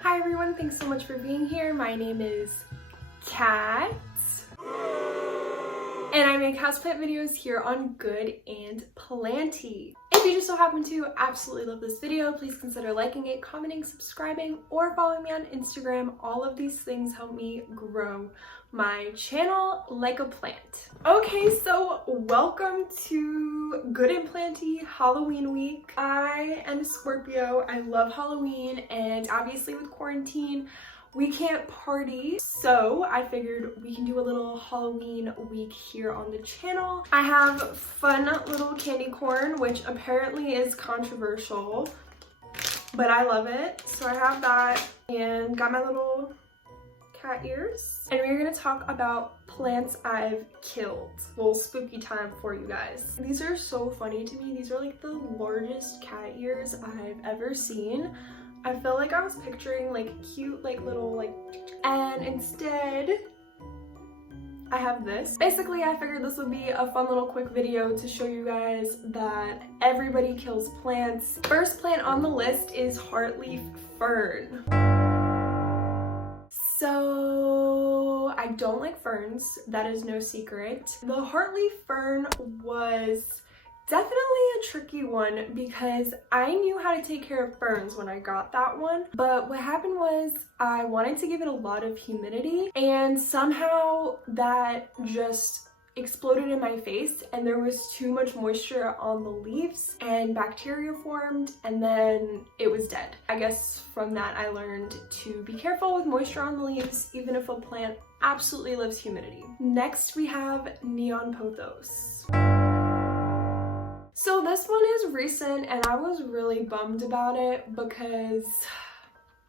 Hi everyone, thanks so much for being here. My name is Kat, and I make houseplant videos here on Good and Planty. If you just so happen to absolutely love this video, please consider liking it, commenting, subscribing, or following me on Instagram. All of these things help me grow my channel like a plant. Okay, so welcome to Good and Planty Halloween week. I am a Scorpio. I love Halloween, and obviously with quarantine, we can't party, so I figured we can do a little Halloween week here on the channel. I have fun little candy corn, which apparently is controversial, but I love it. So I have that and got my little cat ears. And we're gonna talk about plants I've killed. A little spooky time for you guys. These are so funny to me. These are like the largest cat ears I've ever seen. I felt like I was picturing like cute like little like, and instead I have this. Basically, I figured this would be a fun little quick video to show you guys that everybody kills plants. First plant on the list is Heartleaf Fern. So I don't like ferns, that is no secret. The Heartleaf Fern was definitely a tricky one because I knew how to take care of ferns when I got that one, but what happened was I wanted to give it a lot of humidity, and somehow that just exploded in my face, and there was too much moisture on the leaves and bacteria formed, and then it was dead. I guess from that I learned to be careful with moisture on the leaves even if a plant absolutely loves humidity. Next we have neon pothos. So this one is recent and I was really bummed about it because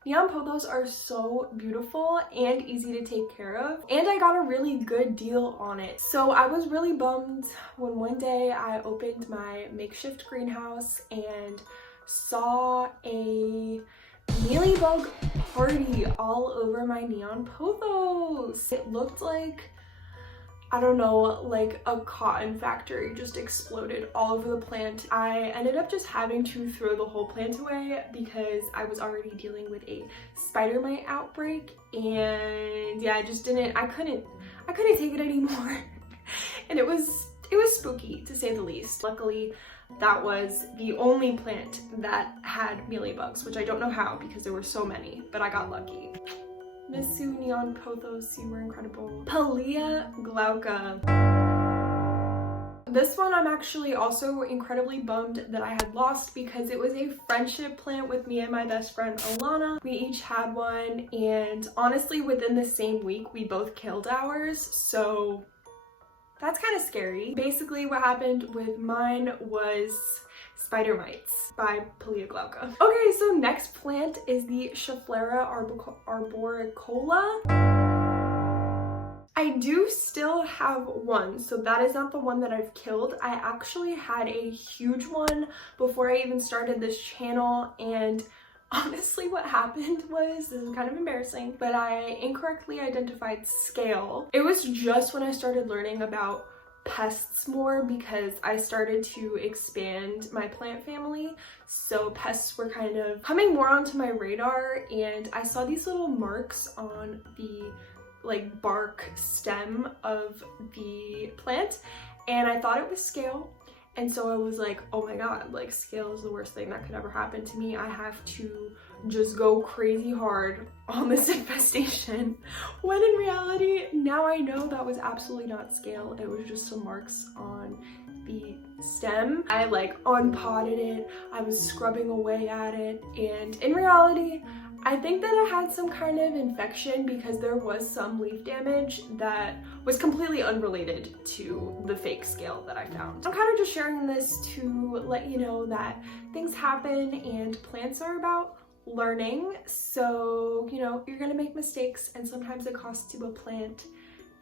neon pothos are so beautiful and easy to take care of, and I got a really good deal on it. So I was really bummed when one day I opened my makeshift greenhouse and saw a mealybug party all over my neon pothos. It looked like, I don't know, like a cotton factory just exploded all over the plant. I ended up just having to throw the whole plant away because I was already dealing with a spider mite outbreak, and yeah, I couldn't take it anymore. And it was spooky to say the least. Luckily, that was the only plant that had mealybugs, which I don't know how because there were so many, but I got lucky. Miss you, neon pothos, you were incredible. Palea glauca. This one I'm actually also incredibly bummed that I had lost because it was a friendship plant with me and my best friend Alana. We each had one, and honestly within the same week we both killed ours, so that's kind of scary. Basically what happened with mine was spider mites by Palea glauca. Okay, so next plant is the Calathea Arboricola. I do still have one, so that is not the one that I've killed. I actually had a huge one before I even started this channel, and honestly what happened was, this is kind of embarrassing, but I incorrectly identified scale. It was just when I started learning about pests more because I started to expand my plant family, so pests were kind of coming more onto my radar, and I saw these little marks on the like bark stem of the plant and I thought it was scale. And so I was like, oh my god, like scale is the worst thing that could ever happen to me. I have to just go crazy hard on this infestation. When in reality, now I know that was absolutely not scale. It was just some marks on the stem. I like unpotted it. I was scrubbing away at it. And in reality, I think that I had some kind of infection because there was some leaf damage that was completely unrelated to the fake scale that I found. I'm kind of just sharing this to let you know that things happen and plants are about learning. So, you know, you're gonna make mistakes and sometimes it costs you a plant,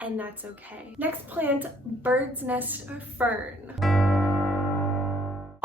and that's okay. Next plant, bird's nest fern.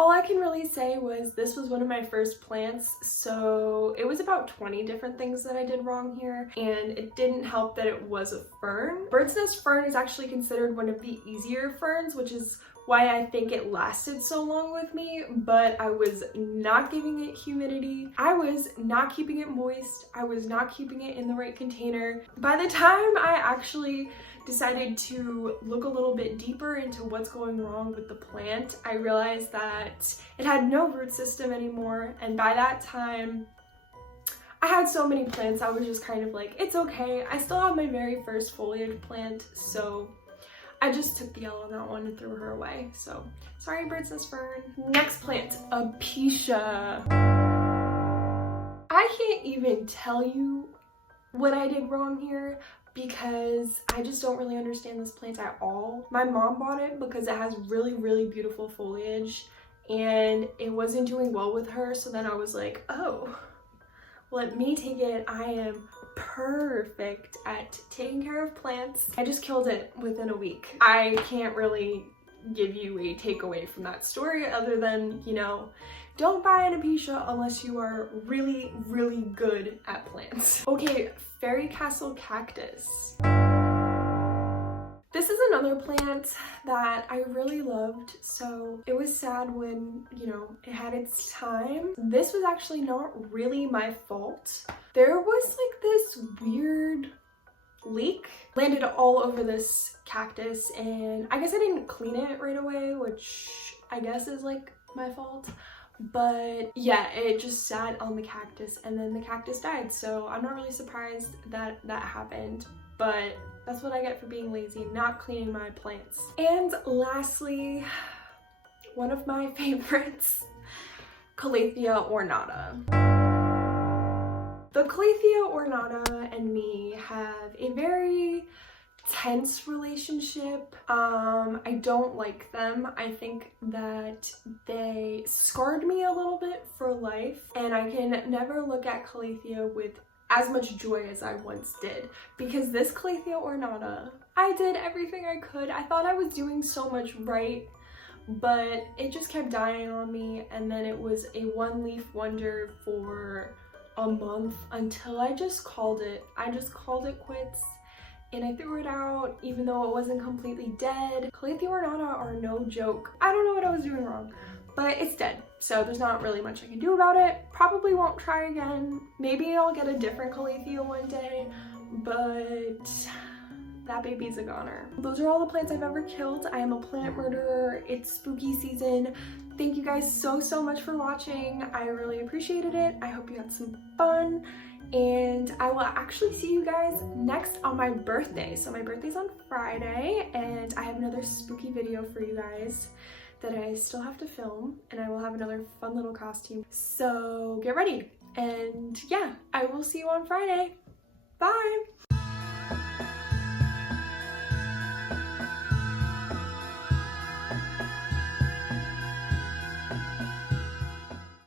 All I can really say was this was one of my first plants, so it was about 20 different things that I did wrong here, and it didn't help that it was a fern. Bird's nest fern is actually considered one of the easier ferns, which is why I think it lasted so long with me, but I was not giving it humidity. I was not keeping it moist. I was not keeping it in the right container. By the time I actually decided to look a little bit deeper into what's going wrong with the plant, I realized that it had no root system anymore. And by that time, I had so many plants, I was just kind of like, it's okay. I still have my very first foliage plant, so I just took the L on that one and threw her away. So sorry, bird's nest fern. Next plant, Apesha. I can't even tell you what I did wrong here because I just don't really understand this plant at all. My mom bought it because it has really, really beautiful foliage and it wasn't doing well with her. So then I was like, oh, let me take it. I am perfect at taking care of plants. I just killed it within a week. I can't really give you a takeaway from that story other than, you know, don't buy an Apesha unless you are really, really good at plants. Okay, Fairy Castle Cactus. This is another plant that I really loved, so it was sad when, you know, it had its time. This was actually not really my fault. There was like this weird leak landed all over this cactus, and I guess I didn't clean it right away, which I guess is like my fault. But yeah, it just sat on the cactus and then the cactus died, so I'm not really surprised that that happened. But that's what I get for being lazy, not cleaning my plants. And lastly, one of my favorites, Calathea ornata. The Calathea ornata and me have a very tense relationship. I don't like them. I think that they scarred me a little bit for life, and I can never look at Calathea with as much joy as I once did, because this Calathea ornata, I did everything I could. I thought I was doing so much right, but it just kept dying on me, and then it was a one leaf wonder for a month until I just called it. I just called it quits and I threw it out even though it wasn't completely dead. Calathea ornata are no joke. I don't know what I was doing wrong, but it's dead, so there's not really much I can do about it. Probably won't try again. Maybe I'll get a different Calathea one day, but that baby's a goner. Those are all the plants I've ever killed. I am a plant murderer. It's spooky season. Thank you guys so much for watching. I really appreciated it. I hope you had some fun, and I will actually see you guys next on my birthday. So my birthday's on Friday, and I have another spooky video for you guys that I still have to film, and I will have another fun little costume. So get ready, and yeah, I will see you on Friday. Bye!